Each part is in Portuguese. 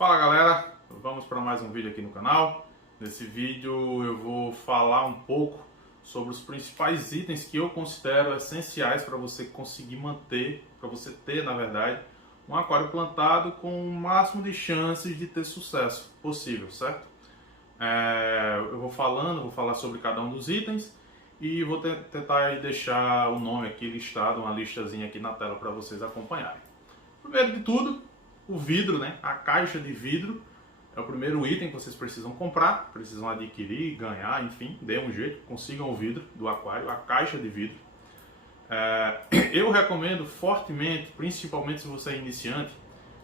Fala galera, vamos para mais um vídeo aqui no canal. Nesse vídeo eu vou falar um pouco sobre os principais itens que eu considero essenciais para você conseguir manter, para você ter na verdade, um aquário plantado com o máximo de chances de ter sucesso possível, certo? Eu vou falar sobre cada um dos itens e vou tentar deixar o nome aqui listado, uma listazinha aqui na tela para vocês acompanharem. Primeiro de tudo, o vidro, né? A caixa de vidro é o primeiro item que vocês precisam comprar, precisam adquirir, ganhar, enfim, dê um jeito, consigam o vidro do aquário, a caixa de vidro. Eu recomendo fortemente, principalmente se você é iniciante,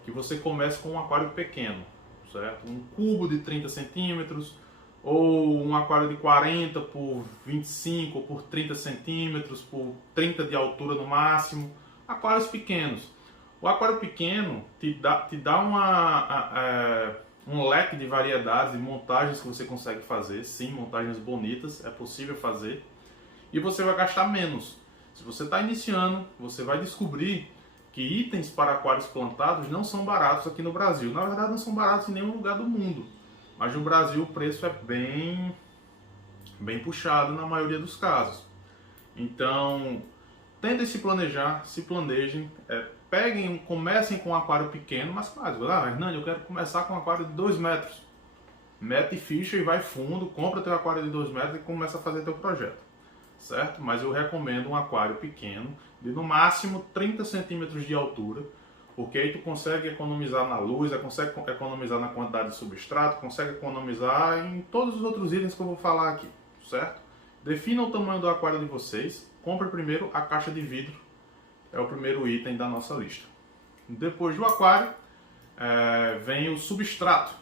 que você comece com um aquário pequeno, certo? Um cubo de 30 centímetros ou um aquário de 40 por 25 ou por 30 centímetros, por 30 de altura no máximo, aquários pequenos. O aquário pequeno te dá um leque de variedades e montagens que você consegue fazer, sim, montagens bonitas, é possível fazer, e você vai gastar menos. Se você está iniciando, você vai descobrir que itens para aquários plantados não são baratos aqui no Brasil. Na verdade, não são baratos em nenhum lugar do mundo, mas no Brasil o preço é bem puxado na maioria dos casos. Então, tentem se planejar, se planejem, comecem com um aquário pequeno, mas claro, Hernani, eu quero começar com um aquário de 2 metros. Mete ficha e vai fundo, compra teu aquário de 2 metros e começa a fazer teu projeto, certo? Mas eu recomendo um aquário pequeno, de no máximo 30 centímetros de altura, porque aí tu consegue economizar na luz, consegue economizar na quantidade de substrato, consegue economizar em todos os outros itens que eu vou falar aqui, certo? Defina o tamanho do aquário de vocês, compre primeiro a caixa de vidro, é o primeiro item da nossa lista. Depois do aquário, vem o substrato.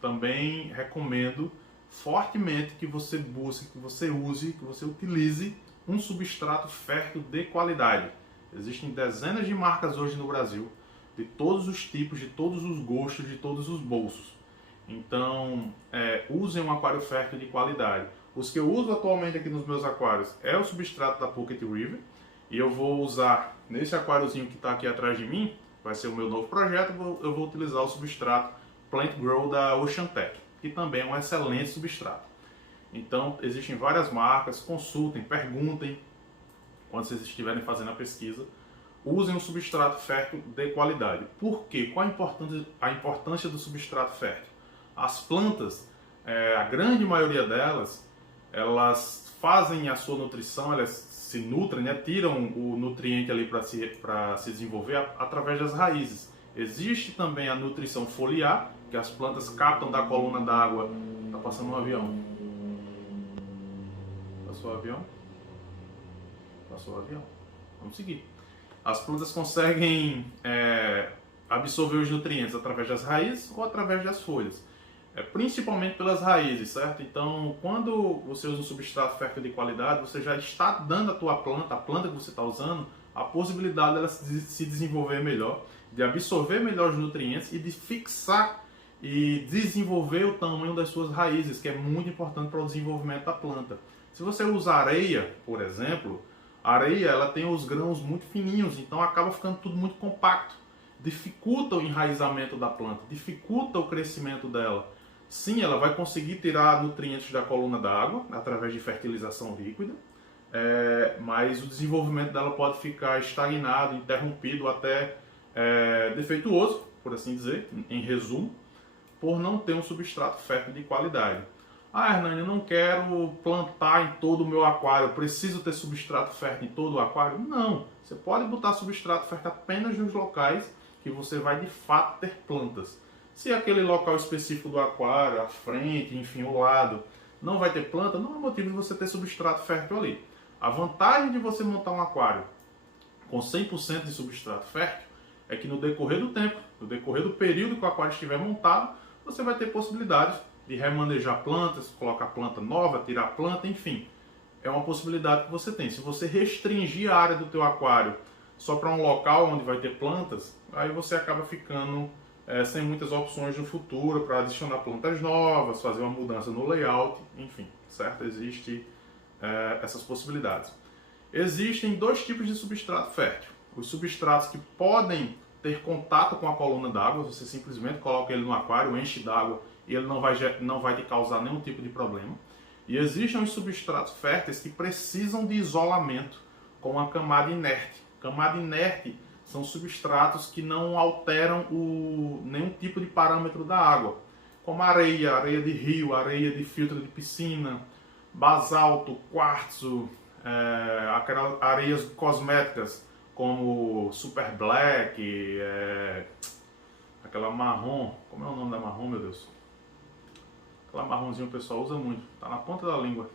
Também recomendo fortemente que você busque, que você utilize um substrato fértil de qualidade. Existem dezenas de marcas hoje no Brasil, de todos os tipos, de todos os gostos, de todos os bolsos. Então, usem um aquário fértil de qualidade. Os que eu uso atualmente aqui nos meus aquários é o substrato da Pocket River, e eu vou usar nesse aquáriozinho que está aqui atrás de mim, vai ser o meu novo projeto, eu vou utilizar o substrato Plant Grow da Oceantec, que também é um excelente substrato. Então, existem várias marcas, consultem, perguntem, quando vocês estiverem fazendo a pesquisa, usem um substrato fértil de qualidade. Por quê? Qual a importância do substrato fértil? As plantas, a grande maioria delas, elas fazem a sua nutrição, elas se nutrem, né? Tiram o nutriente ali para se desenvolver através das raízes. Existe também a nutrição foliar, que as plantas captam da coluna d'água. Está passando um avião. Passou o avião? Passou o avião. Vamos seguir. As plantas conseguem absorver os nutrientes através das raízes ou através das folhas. Principalmente pelas raízes, certo? Então, quando você usa um substrato fértil de qualidade, você já está dando à tua planta, a planta que você está usando, a possibilidade dela se desenvolver melhor, de absorver melhor os nutrientes e de fixar e desenvolver o tamanho das suas raízes, que é muito importante para o desenvolvimento da planta. Se você usa areia, por exemplo, a areia ela tem os grãos muito fininhos, então acaba ficando tudo muito compacto. Dificulta o enraizamento da planta, dificulta o crescimento dela. Sim, ela vai conseguir tirar nutrientes da coluna d'água através de fertilização líquida, mas o desenvolvimento dela pode ficar estagnado, interrompido, até defeituoso, por assim dizer, em resumo, por não ter um substrato fértil de qualidade. Hernani, eu não quero plantar em todo o meu aquário, eu preciso ter substrato fértil em todo o aquário? Não, você pode botar substrato fértil apenas nos locais que você vai de fato ter plantas. Se aquele local específico do aquário, a frente, enfim, o lado, não vai ter planta, não é motivo de você ter substrato fértil ali. A vantagem de você montar um aquário com 100% de substrato fértil é que no decorrer do tempo, no decorrer do período que o aquário estiver montado, você vai ter possibilidades de remanejar plantas, colocar planta nova, tirar planta, enfim. É uma possibilidade que você tem. Se você restringir a área do teu aquário só para um local onde vai ter plantas, aí você acaba ficando sem muitas opções no futuro para adicionar plantas novas, fazer uma mudança no layout, enfim, certo? Existem essas possibilidades. Existem dois tipos de substrato fértil. Os substratos que podem ter contato com a coluna d'água, você simplesmente coloca ele no aquário, enche d'água e ele não vai te causar nenhum tipo de problema. E existem os substratos férteis que precisam de isolamento com a camada inerte. Camada inerte são substratos que não alteram nenhum tipo de parâmetro da água, como areia, areia de rio, areia de filtro de piscina, basalto, quartzo, aquelas areias cosméticas como Super Black, aquela marrom, como é o nome da marrom, meu Deus? Aquela marronzinha o pessoal usa muito, tá na ponta da língua.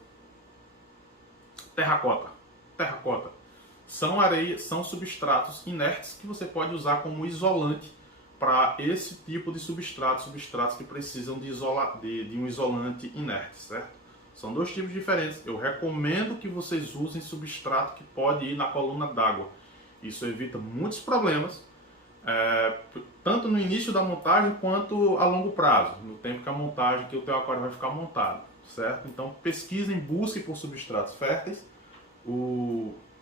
Terracota. Terracota. São areias, são substratos inertes que você pode usar como isolante para esse tipo de substratos que precisam de um isolante inerte, certo? São dois tipos diferentes. Eu recomendo que vocês usem substrato que pode ir na coluna d'água. Isso evita muitos problemas, tanto no início da montagem quanto a longo prazo, no tempo que o teu aquário vai ficar montado, certo? Então pesquisem, busquem por substratos férteis.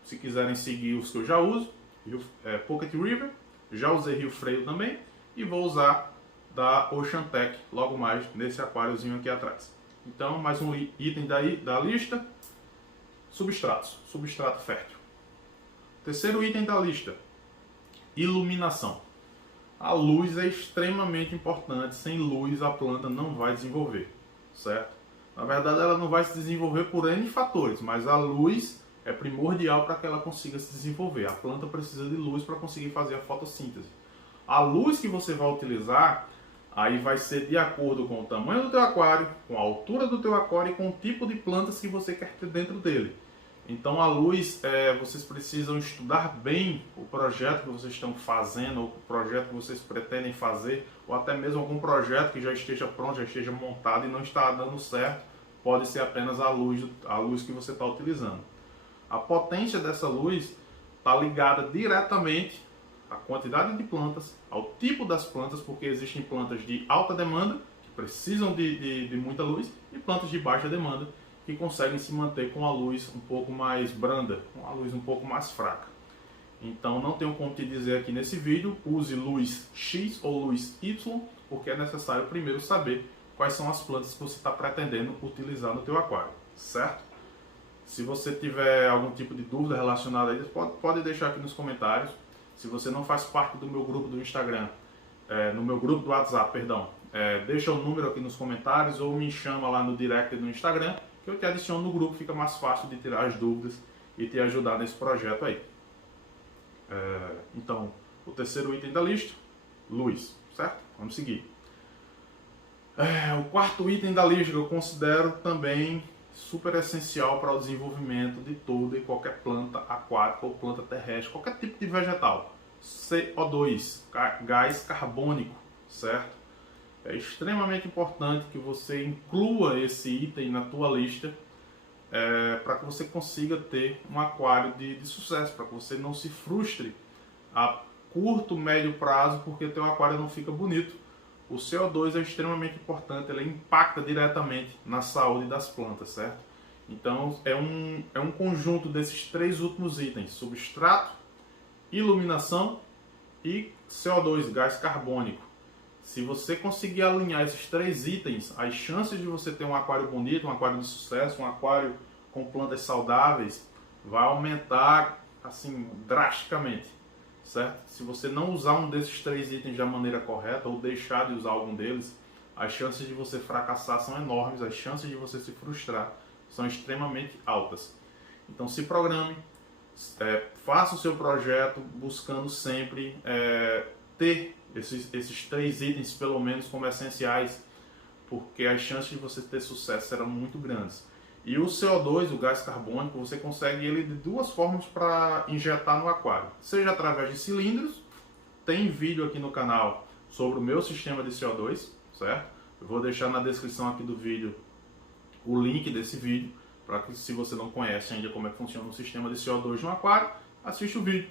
Se quiserem seguir os que eu já uso, Pocket River, já usei Rio Freio também e vou usar da Oceantec logo mais nesse aquáriozinho aqui atrás. Então mais um item da lista, substrato fértil. Terceiro item da lista, iluminação. A luz é extremamente importante, sem luz a planta não vai desenvolver, certo? Na verdade ela não vai se desenvolver por N fatores, mas a luz é primordial para que ela consiga se desenvolver. A planta precisa de luz para conseguir fazer a fotossíntese. A luz que você vai utilizar, aí vai ser de acordo com o tamanho do teu aquário, com a altura do teu aquário e com o tipo de plantas que você quer ter dentro dele. Então a luz, vocês precisam estudar bem o projeto que vocês estão fazendo, ou o projeto que vocês pretendem fazer, ou até mesmo algum projeto que já esteja pronto, já esteja montado e não está dando certo, pode ser apenas a luz que você está utilizando. A potência dessa luz está ligada diretamente à quantidade de plantas, ao tipo das plantas, porque existem plantas de alta demanda, que precisam de muita luz, e plantas de baixa demanda, que conseguem se manter com a luz um pouco mais branda, com a luz um pouco mais fraca. Então não tenho como te dizer aqui nesse vídeo, use luz X ou luz Y, porque é necessário primeiro saber quais são as plantas que você está pretendendo utilizar no teu aquário, certo? Se você tiver algum tipo de dúvida relacionada a isso, pode deixar aqui nos comentários. Se você não faz parte do meu grupo do Instagram, no meu grupo do WhatsApp, perdão, deixa o número aqui nos comentários ou me chama lá no direct do Instagram, que eu te adiciono no grupo, fica mais fácil de tirar as dúvidas e te ajudar nesse projeto aí. Então, o terceiro item da lista, luz, certo? Vamos seguir. O quarto item da lista que eu considero também super essencial para o desenvolvimento de toda e qualquer planta aquática ou planta terrestre, qualquer tipo de vegetal. CO2, gás carbônico, certo? É extremamente importante que você inclua esse item na tua lista para que você consiga ter um aquário de sucesso, para que você não se frustre a curto, médio prazo porque teu aquário não fica bonito. O CO2 é extremamente importante, ele impacta diretamente na saúde das plantas, certo? Então é um conjunto desses três últimos itens: substrato, iluminação e CO2, gás carbônico. Se você conseguir alinhar esses três itens, as chances de você ter um aquário bonito, um aquário de sucesso, um aquário com plantas saudáveis, vai aumentar assim drasticamente, certo? Se você não usar um desses três itens da maneira correta ou deixar de usar algum deles, as chances de você fracassar são enormes, as chances de você se frustrar são extremamente altas. Então se programe, faça o seu projeto buscando sempre ter esses três itens pelo menos como essenciais, porque as chances de você ter sucesso serão muito grandes. E o CO2, o gás carbônico, você consegue ele de duas formas para injetar no aquário. Seja através de cilindros, tem vídeo aqui no canal sobre o meu sistema de CO2, certo? Eu vou deixar na descrição aqui do vídeo o link desse vídeo, para que se você não conhece ainda como é que funciona o sistema de CO2 no aquário, assiste o vídeo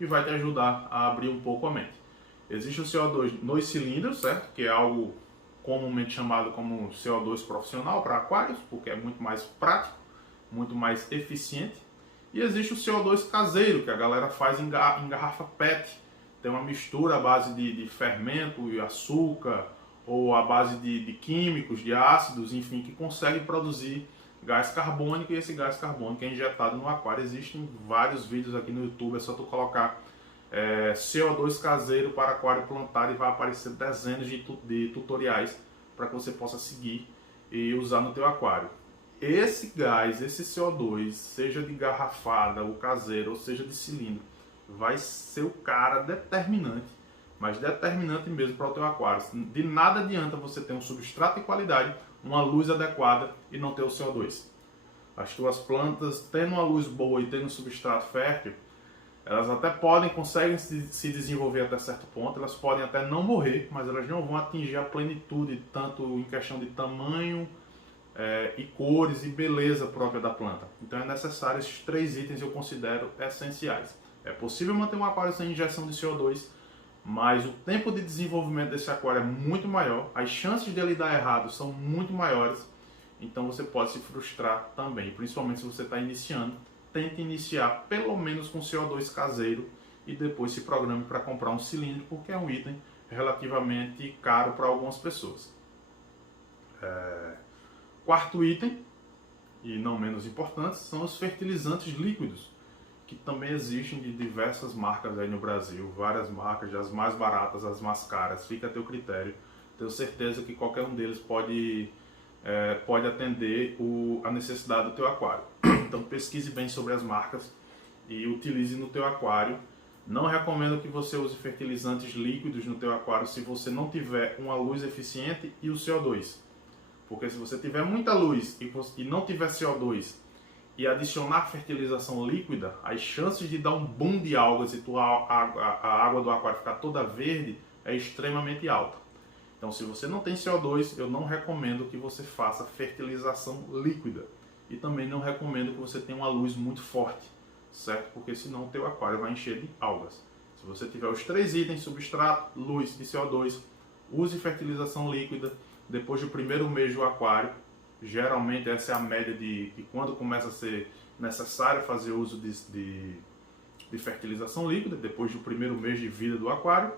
e vai te ajudar a abrir um pouco a mente. Existe o CO2 nos cilindros, certo? Que é algo comumente chamado como CO2 profissional para aquários, porque é muito mais prático, muito mais eficiente. E existe o CO2 caseiro, que a galera faz em garrafa PET. tem uma mistura à base de fermento e açúcar, ou à base de químicos, de ácidos, enfim, que consegue produzir gás carbônico, e esse gás carbônico é injetado no aquário. Existem vários vídeos aqui no YouTube, é só tu colocar CO2 caseiro para aquário plantar e vai aparecer dezenas de tutoriais para que você possa seguir e usar no teu aquário. Esse gás, esse CO2, seja de garrafada, ou caseiro, ou seja de cilindro, vai ser o cara determinante, mas determinante mesmo para o teu aquário. De nada adianta você ter um substrato de qualidade, uma luz adequada e não ter o CO2. As tuas plantas, tendo uma luz boa e tendo um substrato fértil, elas até conseguem se desenvolver até certo ponto, elas podem até não morrer, mas elas não vão atingir a plenitude, tanto em questão de tamanho, e cores e beleza própria da planta. Então é necessário esses 3 itens, eu considero essenciais. É possível manter um aquário sem injeção de CO2, mas o tempo de desenvolvimento desse aquário é muito maior, as chances dele dar errado são muito maiores, então você pode se frustrar também, principalmente se você está iniciando. Tente iniciar pelo menos com CO2 caseiro e depois se programe para comprar um cilindro, porque é um item relativamente caro para algumas pessoas. Quarto item, e não menos importante, são os fertilizantes líquidos, que também existem de diversas marcas aí no Brasil, várias marcas, as mais baratas, as mais caras, fica a teu critério. Tenho certeza que qualquer um deles pode atender a necessidade do teu aquário. Então pesquise bem sobre as marcas e utilize no teu aquário. Não recomendo que você use fertilizantes líquidos no teu aquário se você não tiver uma luz eficiente e o CO2. Porque se você tiver muita luz e não tiver CO2 e adicionar fertilização líquida, as chances de dar um boom de algas e a água do aquário ficar toda verde é extremamente alta. Então, se você não tem CO2, eu não recomendo que você faça fertilização líquida. E também não recomendo que você tenha uma luz muito forte, certo? Porque senão o teu aquário vai encher de algas. Se você tiver os 3 itens, substrato, luz e CO2, use fertilização líquida. Depois do primeiro mês do aquário, geralmente essa é a média de quando começa a ser necessário fazer uso de fertilização líquida, depois do primeiro mês de vida do aquário,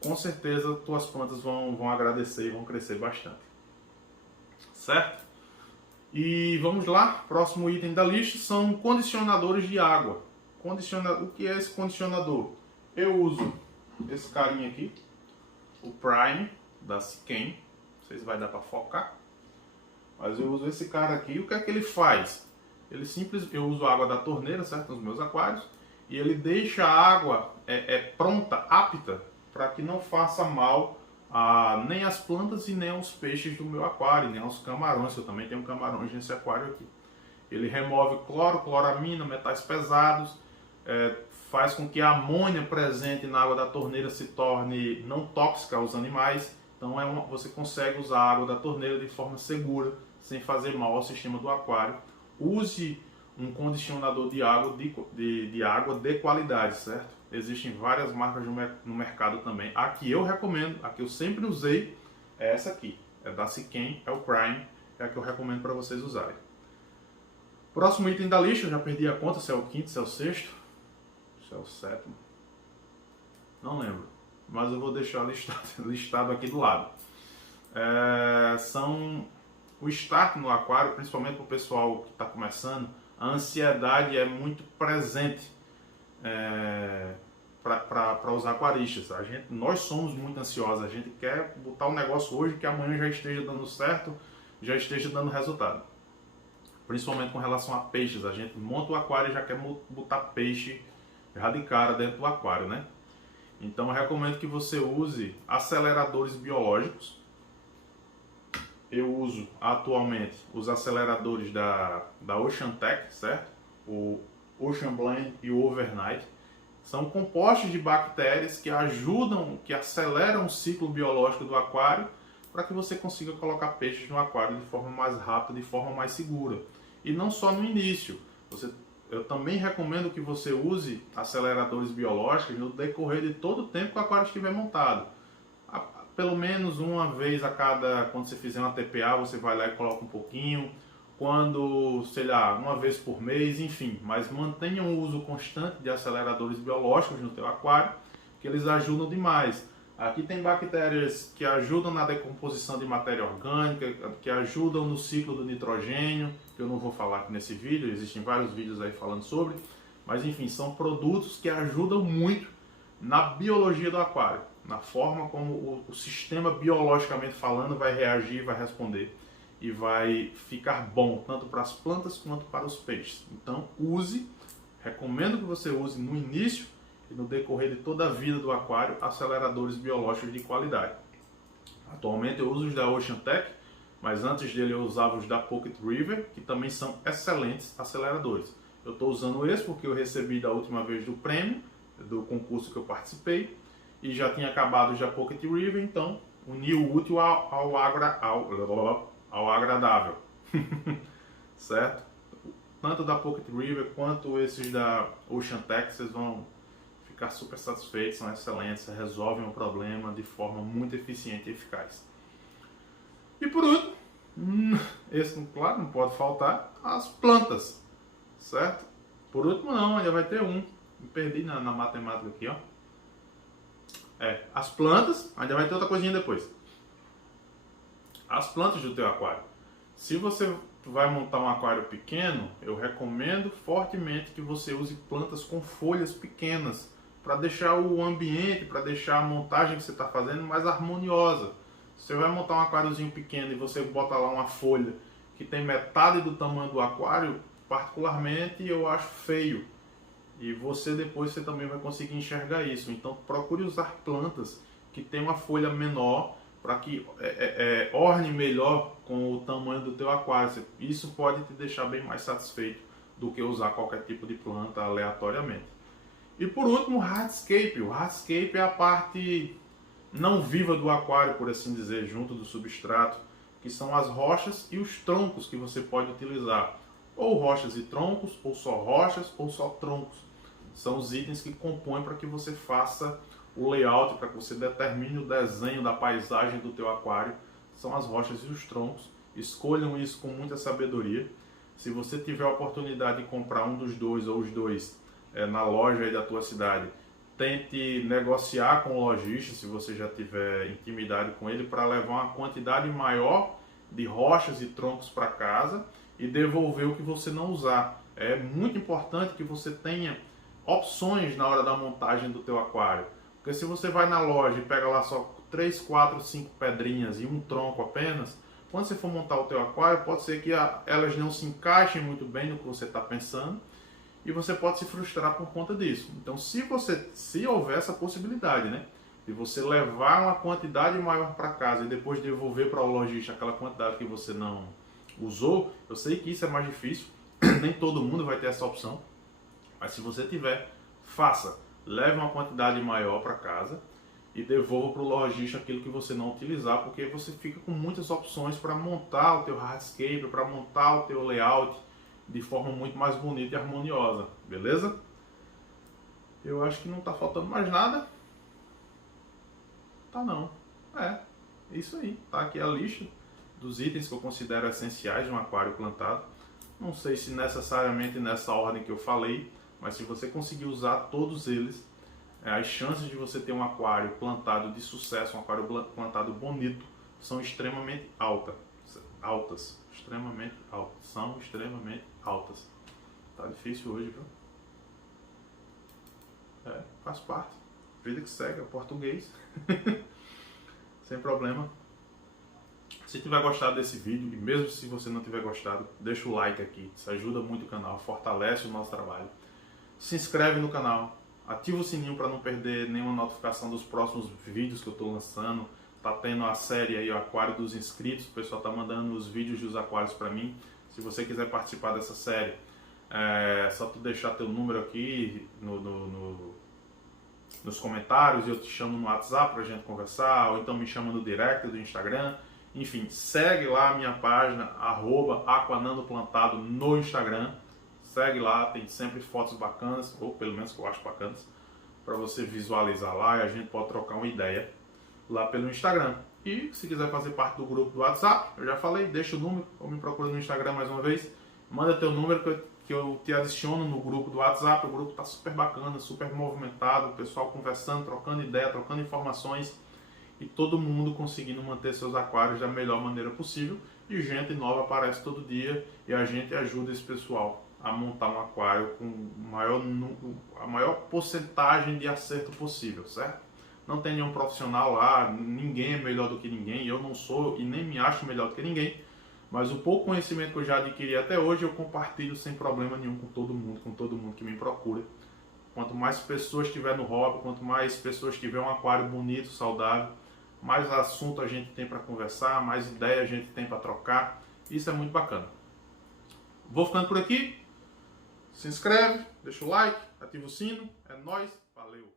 com certeza tuas plantas vão agradecer e vão crescer bastante. Certo? E vamos lá, próximo item da lista são condicionadores de água. O que é esse condicionador? Eu uso esse carinha aqui, o Prime da Siquem. Não sei se vai dar para focar, mas eu uso esse cara aqui. O que é que ele faz? Eu uso a água da torneira, certo, nos meus aquários, e ele deixa a água pronta, apta, para que não faça mal nem às plantas e nem aos peixes do meu aquário, nem aos camarões. Eu também tenho camarões nesse aquário aqui. Ele remove cloro, cloramina, metais pesados, faz com que a amônia presente na água da torneira se torne não tóxica aos animais. Então você consegue usar a água da torneira de forma segura, sem fazer mal ao sistema do aquário. Use um condicionador de água de qualidade, certo? Existem várias marcas no mercado também. A que eu recomendo, a que eu sempre usei, é essa aqui. É da Siquem, é o Prime, é a que eu recomendo para vocês usarem. Próximo item da lista, eu já perdi a conta se é o quinto, se é o sexto, se é o sétimo. Não lembro, mas eu vou deixar listado aqui do lado. São o start no aquário, principalmente para o pessoal que está começando. A ansiedade é muito presente para os aquaristas. Nós somos muito ansiosos, a gente quer botar um negócio hoje que amanhã já esteja dando certo, já esteja dando resultado. Principalmente com relação a peixes, a gente monta o aquário e já quer botar peixe já de cara dentro do aquário, né? Então eu recomendo que você use aceleradores biológicos. Eu uso atualmente os aceleradores da OceanTech, certo? O Ocean Blend e o Overnight. São compostos de bactérias que aceleram o ciclo biológico do aquário para que você consiga colocar peixes no aquário de forma mais rápida, de forma mais segura. E não só no início. Eu também recomendo que você use aceleradores biológicos no decorrer de todo o tempo que o aquário estiver montado. Pelo menos uma vez quando você fizer uma TPA, você vai lá e coloca um pouquinho. Uma vez por mês, enfim. Mas mantenha um uso constante de aceleradores biológicos no teu aquário, que eles ajudam demais. Aqui tem bactérias que ajudam na decomposição de matéria orgânica, que ajudam no ciclo do nitrogênio, que eu não vou falar aqui nesse vídeo, existem vários vídeos aí falando sobre, mas enfim, são produtos que ajudam muito na biologia do aquário, na forma como o sistema biologicamente falando vai reagir, vai responder e vai ficar bom, tanto para as plantas quanto para os peixes. Então use, recomendo que você use no início e no decorrer de toda a vida do aquário, aceleradores biológicos de qualidade. Atualmente eu uso os da Oceantec, mas antes dele eu usava os da Pocket River, que também são excelentes aceleradores. Eu estou usando esse porque eu recebi da última vez do prêmio, do concurso que eu participei, e já tinha acabado já Pocket River, então uni o útil ao agradável. Certo? Tanto da Pocket River quanto esses da Oceantec, vocês vão ficar super satisfeitos, são excelentes, resolvem o problema de forma muito eficiente e eficaz. E por último, esse, claro, não pode faltar, as plantas, certo? Por último não, ainda vai ter um, me perdi na matemática aqui, ó. As plantas, ainda vai ter outra coisinha depois. As plantas do teu aquário. Se você vai montar um aquário pequeno, eu recomendo fortemente que você use plantas com folhas pequenas, para deixar o ambiente, para deixar a montagem que você está fazendo mais harmoniosa. Você vai montar um aquáriozinho pequeno e você bota lá uma folha que tem metade do tamanho do aquário, particularmente eu acho feio. E você também vai conseguir enxergar isso. Então procure usar plantas que tem uma folha menor para que orne melhor com o tamanho do teu aquário. Isso pode te deixar bem mais satisfeito do que usar qualquer tipo de planta aleatoriamente. E por último, o hardscape. O hardscape é a parte não viva do aquário, por assim dizer, junto do substrato, que são as rochas e os troncos que você pode utilizar. Ou rochas e troncos, ou só troncos. São os itens que compõem para que você faça o layout, para que você determine o desenho da paisagem do teu aquário. São as rochas e os troncos. Escolham isso com muita sabedoria. Se você tiver a oportunidade de comprar um dos dois ou os dois na loja aí da tua cidade, tente negociar com o lojista, se você já tiver intimidade com ele, para levar uma quantidade maior de rochas e troncos para casa e devolver o que você não usar. É muito importante que você tenha opções na hora da montagem do teu aquário, porque se você vai na loja e pega lá só 3, 4, 5 pedrinhas e um tronco apenas, quando você for montar o teu aquário, pode ser que elas não se encaixem muito bem no que você está pensando, e você pode se frustrar por conta disso. Então, se houver essa possibilidade, né, de você levar uma quantidade maior para casa e depois devolver para o lojista aquela quantidade que você não usou, eu sei que isso é mais difícil, nem todo mundo vai ter essa opção, mas se você tiver, faça. Leve uma quantidade maior para casa e devolva para o lojista aquilo que você não utilizar, porque você fica com muitas opções para montar o teu hardscape, para montar o teu layout de forma muito mais bonita e harmoniosa, beleza? Eu acho que não está faltando mais nada. Tá não. Isso aí. Tá aqui a lista dos itens que eu considero essenciais de um aquário plantado. Não sei se necessariamente nessa ordem que eu falei, mas se você conseguir usar todos eles, as chances de você ter um aquário plantado de sucesso, um aquário plantado bonito, são extremamente altas. São extremamente altas. Tá difícil hoje, viu? Faz parte. Vida que segue, é o português. Sem problema. Se tiver gostado desse vídeo, e mesmo se você não tiver gostado, deixa o like aqui. Isso ajuda muito o canal, fortalece o nosso trabalho. Se inscreve no canal, ativa o sininho para não perder nenhuma notificação dos próximos vídeos que eu estou lançando. Tá tendo a série aí, o Aquário dos Inscritos. O pessoal tá mandando os vídeos dos aquários para mim. Se você quiser participar dessa série, é só tu deixar teu número aqui nos comentários e eu te chamo no WhatsApp pra gente conversar, ou então me chama no direct do Instagram. Enfim, segue lá a minha página, @aquanandoplantado no Instagram. Segue lá, tem sempre fotos bacanas, ou pelo menos que eu acho bacanas, para você visualizar lá e a gente pode trocar uma ideia lá pelo Instagram. E se quiser fazer parte do grupo do WhatsApp, eu já falei, deixa o número, ou me procura no Instagram mais uma vez, manda teu número que eu que eu te adiciono no grupo do WhatsApp. O grupo está super bacana, super movimentado, o pessoal conversando, trocando ideia, trocando informações e todo mundo conseguindo manter seus aquários da melhor maneira possível. E gente nova aparece todo dia e a gente ajuda esse pessoal a montar um aquário com a maior porcentagem de acerto possível, certo? Não tem nenhum profissional lá, ninguém é melhor do que ninguém, eu não sou e nem me acho melhor do que ninguém, mas o pouco conhecimento que eu já adquiri até hoje eu compartilho sem problema nenhum com todo mundo que me procura. Quanto mais pessoas tiver no hobby, quanto mais pessoas tiver um aquário bonito, saudável, mais assunto a gente tem para conversar, mais ideia a gente tem para trocar. Isso é muito bacana. Vou ficando por aqui. Se inscreve, deixa o like, ativa o sino. É nóis, valeu!